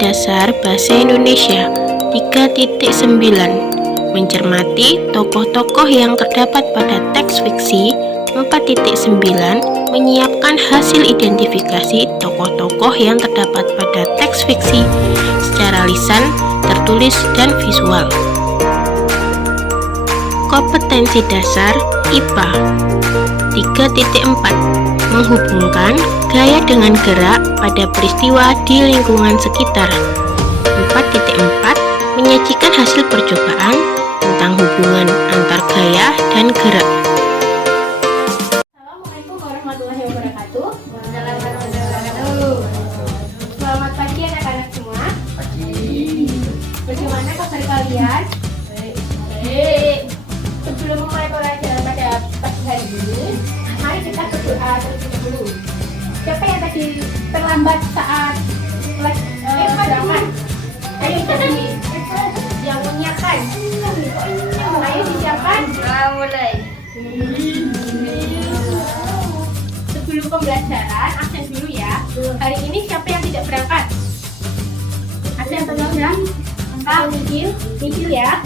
Dasar Bahasa Indonesia 3.9. Mencermati tokoh-tokoh yang terdapat pada teks fiksi. 4.9. Menyiapkan hasil identifikasi tokoh-tokoh yang terdapat pada teks fiksi secara lisan, tertulis, dan visual. Kompetensi dasar IPA 3.4. Menghubungkan gaya dengan gerak pada peristiwa di lingkungan sekitar. 4.4. Menyajikan hasil percobaan tentang hubungan antar gaya dan gerak. Assalamualaikum warahmatullahi wabarakatuh. Selamat pagi anak-anak semua. Bagaimana kabar kalian? Baik. Sebelum memulai pelajaran pada pagi hari ini, mari kita berdoa terlebih dahulu. Siapa yang tadi terlambat saat berangkat? Ayo jadi yang menyiapkan. Ayo disiapkan. Mulai. Sebelum pembelajaran, absen dulu ya. Hari ini siapa yang tidak berangkat? Ada yang berangkat? Mikil ya.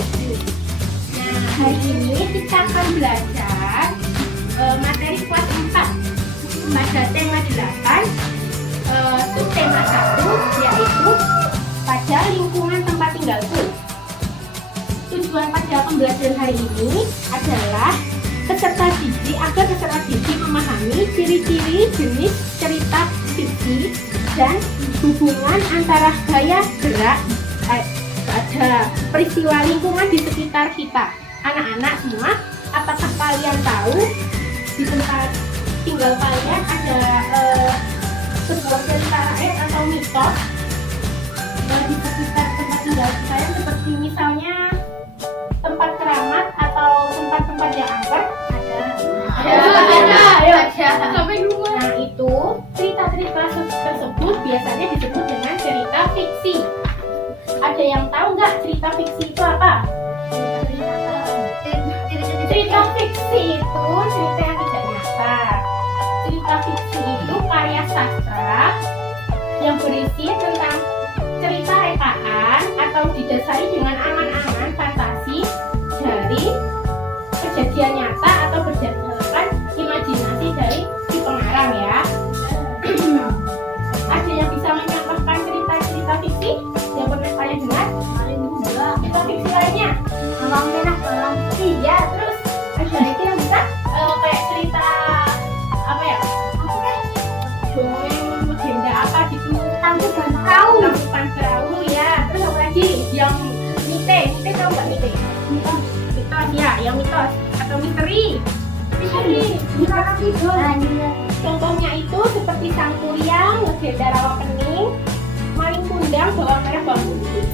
Nah, hari ini kita akan belajar materi kelas 4 pada tema 8, subtema 1, yaitu pada lingkungan tempat tinggalku. Tujuan pada pembelajaran hari ini adalah peserta didik agar peserta didik memahami ciri-ciri jenis cerita fiksi dan hubungan antara gaya gerak pada peristiwa lingkungan di sekitar kita. Anak-anak semua, apakah kalian tahu di tempat tinggal kalian ada sebuah cerita rakyat atau mitos di sekitar tempat tinggal kalian, seperti misalnya tempat keramat atau tempat-tempat yang angker? Ada. Sampai rumah. Nah, itu cerita-cerita tersebut biasanya disebut dengan cerita fiksi. Ada yang tahu nggak cerita fiksi itu apa? Cerita fiksi itu cerita yang tidak nyata. Cerita fiksi itu karya sastra yang berisi tentang cerita rekaan atau didasari dengan angan-angan fantasi dari kejadian nyata atau berdasarkan imajinasi dari si pengarang ya. Ada yang bisa mencontohkan cerita-cerita fiksi yang pernah kalian dengar? Cerita fiksi lainnya? Malam merah, malam. Iya, terus ada lagi yang bisa kayak cerita apa ya? Dongeng legenda apa gitu? Tangkuban perahu ya. Terus apa lagi? Yang mite tahu nggak mite? Mitos ya, yang mitos atau misteri. Contohnya itu seperti Sang Kuryang, legenda Rawapening, Maling Kundang, Bawang Merah, Bawang Putih.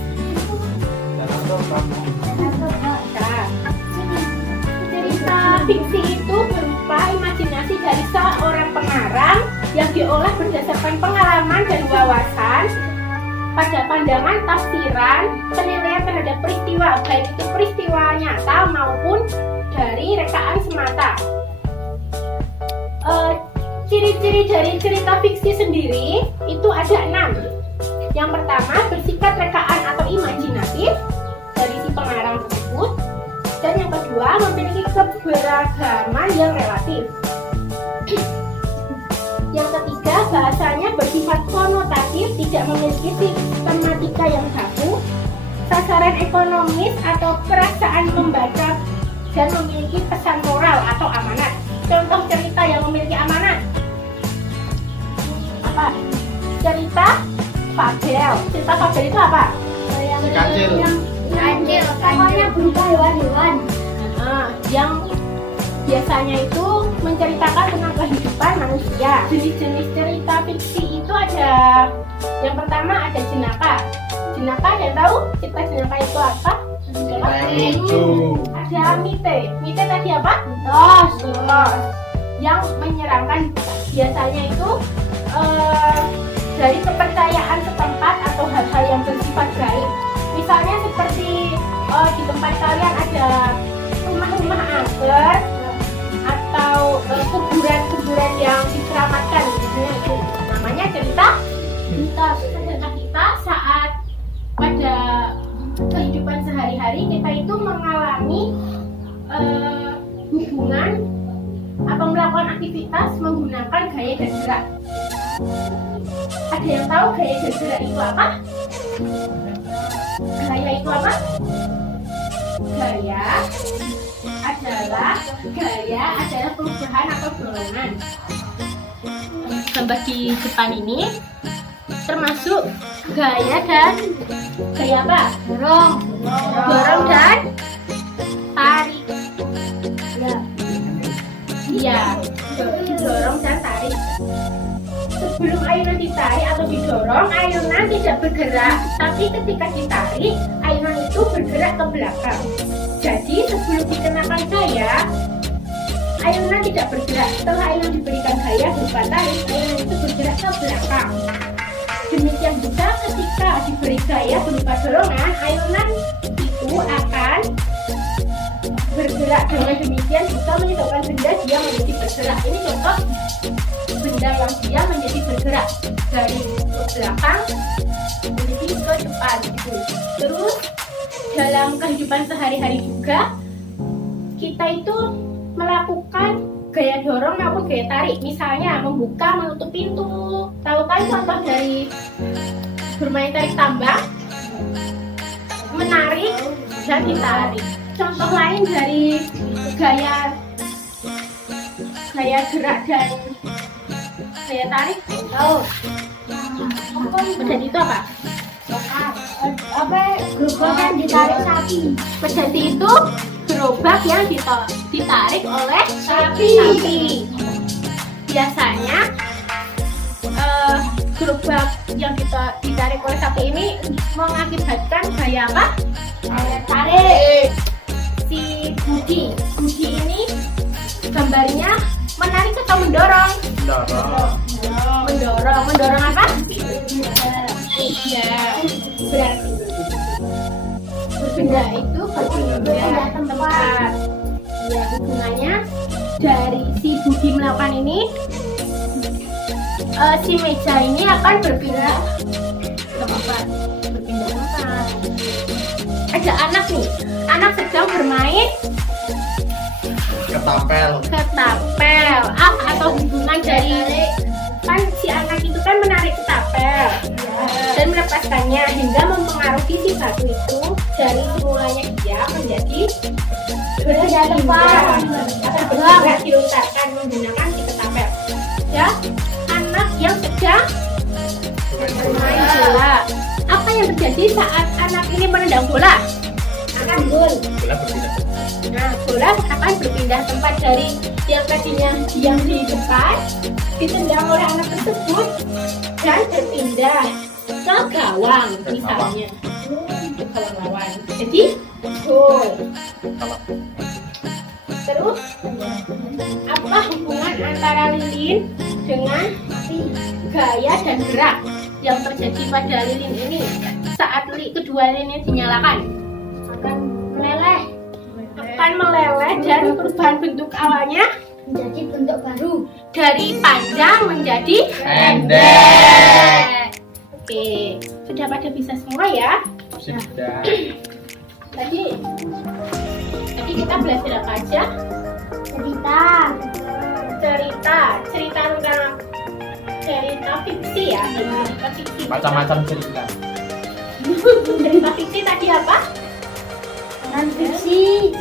Cerita fiksi itu berupa imajinasi dari seorang pengarang yang diolah berdasarkan pengalaman dan wawasan pada pandangan tafsiran penilaian terhadap peristiwa, baik itu peristiwa nyata maupun dari rekaan semata. Ciri-ciri dari cerita fiksi sendiri itu ada 6. Yang pertama, bersifat rekaan atau imajinatif dari si pengarang tersebut. Dan yang kedua, memiliki keberagaman yang relatif. Yang ketiga, bahasanya bersifat konotatif, tidak memiliki sistematika yang baku, sasaran ekonomis atau perasaan membaca, dan memiliki pesan moral atau amanat. Contoh cerita yang memiliki amanat apa? Cerita fabel. Cerita fabel itu apa? Kancil. Pokoknya berupa hewan-hewan. Yang biasanya itu menceritakan tentang kehidupan manusia. Jenis-jenis cerita fiksi itu ada, yang pertama ada jenaka. Jenaka, ada yang tahu cerita jenaka itu apa? Ada mite tadi apa? Mitos. Yang menyeramkan biasanya itu dari kepercayaan setempat atau hal-hal yang bersifat gaib. Misalnya seperti di tempat kalian ada rumah-rumah angker atau kuburan-kuburan yang dikeramatkan, itu namanya cerita mitos. Cerita kita saat sehari-hari kita itu mengalami hubungan atau melakukan aktivitas menggunakan gaya dan gerak. Ada yang tahu gaya dan gerak itu apa? Gaya itu apa? Gaya adalah perubahan atau dorongan. Gambar di depan ini termasuk gaya dan gaya apa? Dorong dan tarik. Iya, dorong dan tarik. Sebelum ayunan ditarik atau didorong, ayunan tidak bergerak, tapi ketika ditarik, ayunan itu bergerak ke belakang. Jadi sebelum dikenakan gaya, ayunan tidak bergerak. Setelah ayunan diberikan gaya berupa tarik, ayunan itu bergerak ke belakang. Demikian juga ketika diberi gaya berupa dorongan, ayunan itu akan bergerak. Dengan demikian bisa menyebabkan benda diam menjadi bergerak. Ini contoh benda yang diam menjadi bergerak dari ke belakang menjadi ke depan gitu. Terus dalam kehidupan sehari-hari juga kita itu melakukan gaya dorong maupun gaya tarik. Misalnya membuka, menutup pintu. Tahu kan contoh dari bermain tarik tambang? Menarik dan ditarik. Contoh lain dari gaya gerak dan gaya tarik. Pedati itu apa? Gerobak yang ditarik sapi. Pedati itu gerobak yang ditarik oleh sapi. Biasanya gerobak yang ditarik oleh sapi ini mengakibatkan gaya apa? Tarik. Si Budi ini gambarnya menarik atau mendorong? Mendorong apa? Iya, berarti berpindah itu berpindah tempat. Ya, hubungannya dari si Budi melakukan ini, si meja ini akan berpindah tempat. Ada anak nih, anak sedang bermain ketapel. Atau hubungan dari kan si anak itu kan menarik ketapel dan melepaskannya hingga mempengaruhi si batu itu dari semulanya dia menjadi berpindah tempat atau bergerak dilontarkan menggunakan si ketapel. Ya, anak yang sedang bermain bola. Apa yang terjadi saat anak ini menendang bola? Akan gol. Nah, bola akan berpindah tempat dari yang tadinya diam di depan, ditendang oleh anak tersebut dan berpindah ke gawang misalnya. Ke gawang lawan. Jadi gol. Terus apa hubungan antara lilin dengan gaya dan gerak yang terjadi pada lilin ini saat kedua lilin ini dinyalakan? Akan meleleh dan perubahan bentuk awalnya menjadi bentuk baru, dari panjang menjadi pendek. Oke, sudah pada bisa semua ya? Sudah. Tadi kita belajar apa aja? Cerita tentang cerita fiksi ya, cerita fiksi. Macam-macam cerita. Cerita fiksi tadi apa? Fiksi,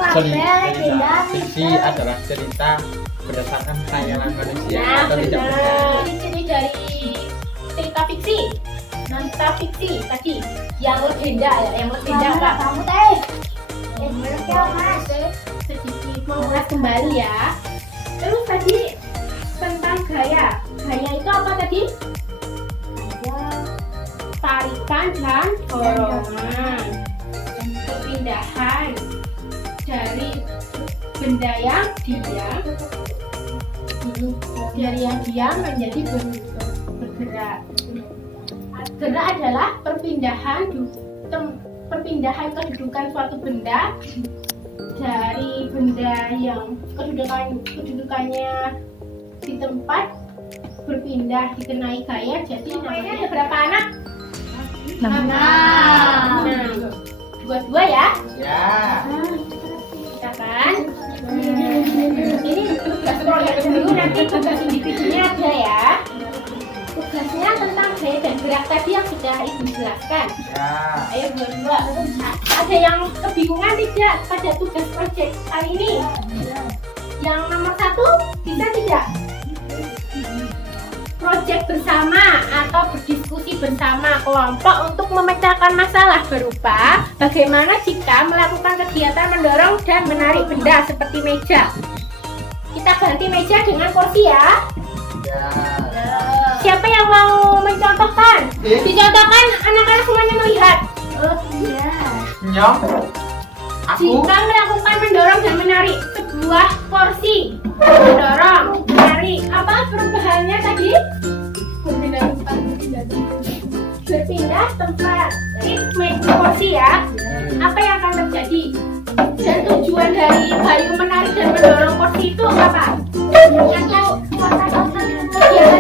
Fiksi adalah cerita berdasarkan khayalan manusia Nah, atau tidak benar. benar. Ciri dari cerita fiksi. Cerita fiksi tadi yang legenda ya, yang legenda apa? Kamu sedikit mengulas kembali ya. Terus tadi tentang gaya. Gaya itu apa tadi? Tarikan dan dorongan. Perpindahan dari benda yang diam menjadi bergerak. Gerak adalah perpindahan kedudukan suatu benda dari benda yang kedudukannya di tempat berpindah dikenai gaya. Jadi namanya ada berapa anak? 6. dua-dua ya. Ya. Ya kan? Ini tugas proyek dulu, nanti tugas individunya ada ya. Tugasnya tentang gaya dan gerak tadi yang sudah Ibu jelaskan. Ya. Ayo dua-dua. Ada yang kebingungan tidak pada tugas proyek kali ini? Yang nomor 1 bisa tidak? Proyek bersama atau berdiskusi bersama kelompok untuk memecahkan masalah berupa bagaimana jika melakukan kegiatan mendorong dan menarik benda seperti meja. Kita ganti meja dengan kursi ya. Ya. Siapa yang mau mencontohkan? Dicontohkan, anak-anak semuanya melihat. Oh iya. Nyong. Aku. Jika melakukan mendorong dan menarik sebuah kursi, mendorong, menarik, apa perubahannya tadi? Berpindah tempat. Ini kursi ya. Apa yang akan terjadi? Dan tujuan dari Bayu menarik dan mendorong kursi itu apa? Kegiatan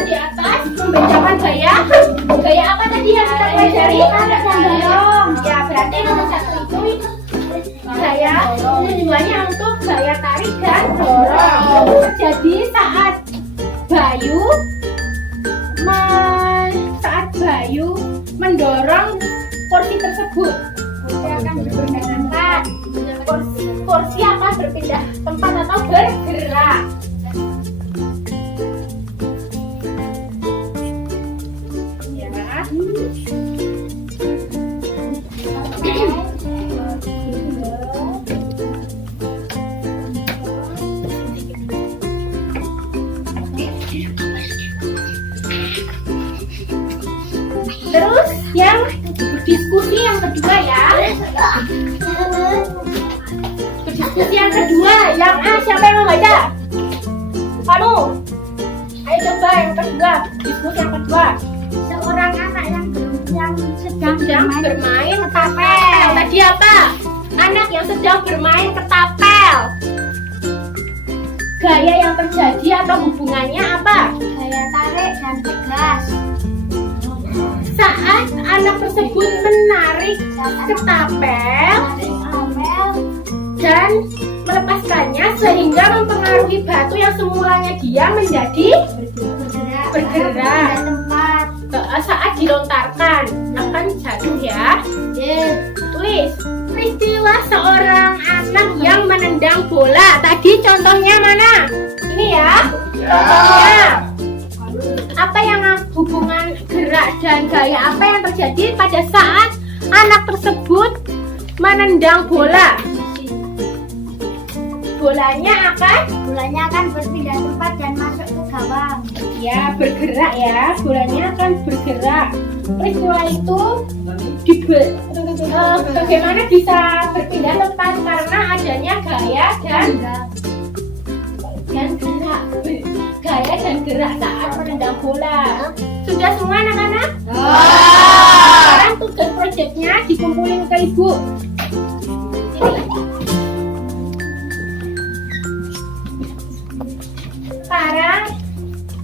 di atas membedakan gaya. Gaya apa tadi yang kita pelajari? Ya, berarti nomor 1 itu gaya, tujuannya untuk gaya tarik dan dorong. Jadi saat Bayu mendorong kursi tersebut, kursi akan berpindah tempat atau bergerak. Ya. Terus yang diskusi yang kedua ya. Diskusi yang kedua, yang A siapa yang mau baca? Kamu. Ayo coba yang kedua, diskusi yang kedua. Seorang anak yang sedang bermain ketapel. Tadi apa? Anak yang sedang bermain ketapel. Gaya yang terjadi atau hubungannya apa? Gaya tarik dan tegas. Saat anak tersebut menarik ketapel dan melepaskannya sehingga mempengaruhi batu yang semulanya dia menjadi bergerak. Saat dilontarkan akan jatuh ya. Tulis peristiwa seorang anak yang menendang bola. Tadi contohnya mana? Ini ya. Contohnya. Apa yang hubungan gerak dan gaya apa yang terjadi pada saat anak tersebut menendang bola? Bolanya akan berpindah tempat dan masuk ke gawang. Ya, bergerak ya. Bolanya akan bergerak. Peristiwa itu bagaimana bisa berpindah tempat karena adanya gaya dan gerak. Gaya dan gerak saat menendang bola. Sudah semua anak-anak? Sekarang tugas proyeknya dikumpulin ke ibu. Sini. Sekarang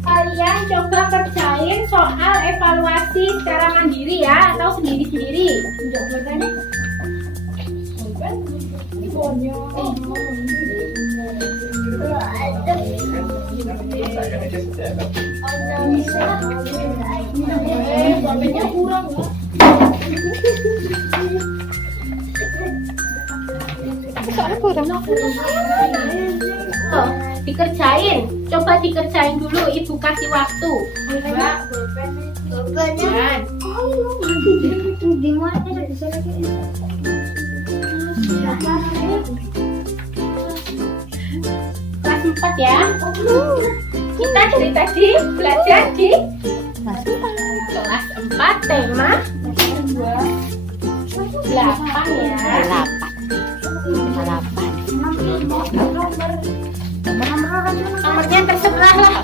kalian coba kerjain soal evaluasi secara mandiri ya atau sendiri-sendiri. Bapaknya kurang loh. Oh, dikerjain. Coba dikerjain dulu, ibu kasih waktu. Dan kelas 4 ya. Kita dari tadi belajar di kelas 4 tema 8 ya. Nomornya terserah lah.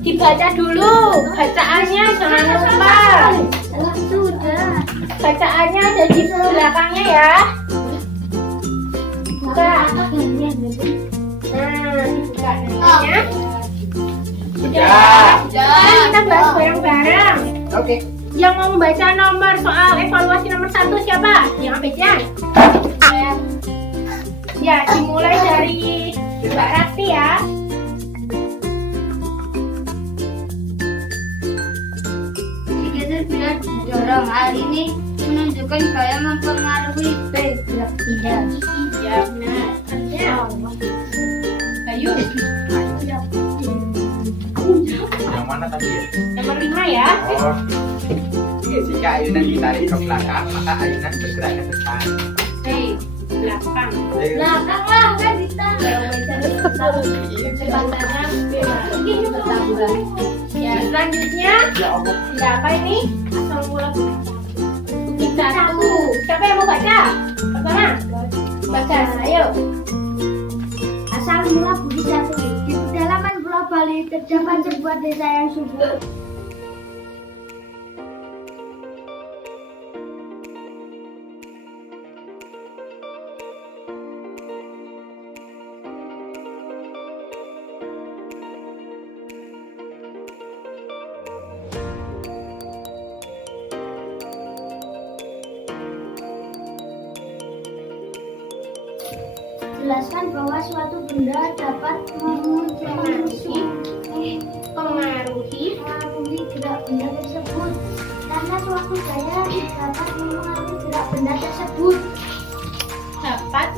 Dibaca dulu bacaannya, jangan lupa. Bacaannya ada di belakangnya ya. Buka. Nah, dibuka namanya. Sudah. Sekarang kita bahas bareng-bareng. Oke. Yang mau membaca nomor soal evaluasi nomor 1 siapa? Yang abjad. Ya, dimulai dari Mbak Raffi ya. Biar dorong hal ini menunjukkan gaya mempengaruhi tidak. Ya, benar. Ya. Ayo. Yang mana tadi ya? Nomor 5 ya. Oh. Jika ayunan ditarik ke belakang, maka ayunan bergerak ke depan. Hei, belakang. Belakang lah kan ditarik. Ya, selanjutnya Ya Allah. berapa ini? Asal mula bukti 1. Siapa yang mau baca? Pertama. Baca, ayo. Asal mula bukti 1. Di pedalaman Pulau Bali terdapat sebuah desa yang subur. Jelaskan bahwa suatu benda dapat Mempengaruhi gerak benda tersebut karena suatu gaya dapat mempengaruhi gerak benda tersebut. dapat,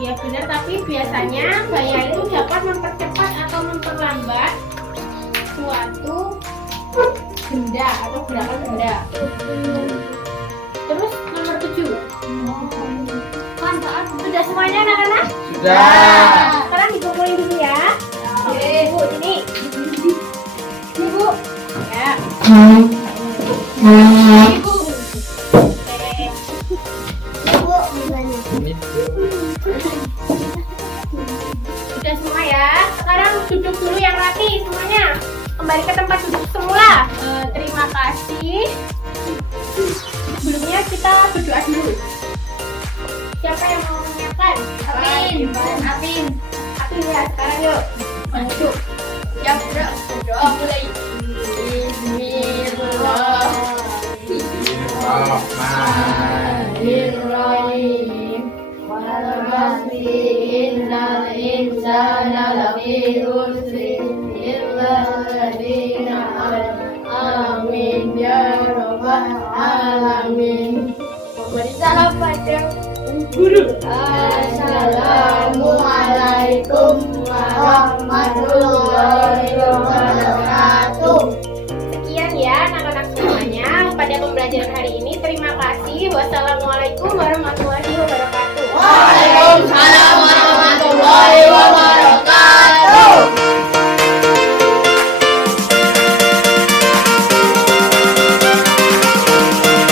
ya benar, tapi biasanya gaya itu dapat mempercepat atau memperlambat suatu benda atau gerakan benda. Terus nomor 7. Mantap. Sudah semuanya anak-anak? Sudah. Sekarang dikumpulin dulu ya. Ibu, sini. Ini Bu. Ya. Ibu. Oke. Ibu, gimana? Ini Sudah semua ya. Sekarang duduk dulu yang rapi semuanya. Kembali ke tempat duduk semula. Terima kasih. Sebelumnya kita berdoa dulu. Siapa yang mau menyiapkan? Apin. Apin ya. Sekarang yuk. Masuk. Ya berdoa mulai. Bismillahirrahmanirrahim. Amin ya rabbal alamin. Salam pada guru. Assalamualaikum warahmatullahi wabarakatuh. Sekian ya anak-anak semuanya pada pembelajaran hari ini. Terima kasih. Wassalamualaikum warahmatullahi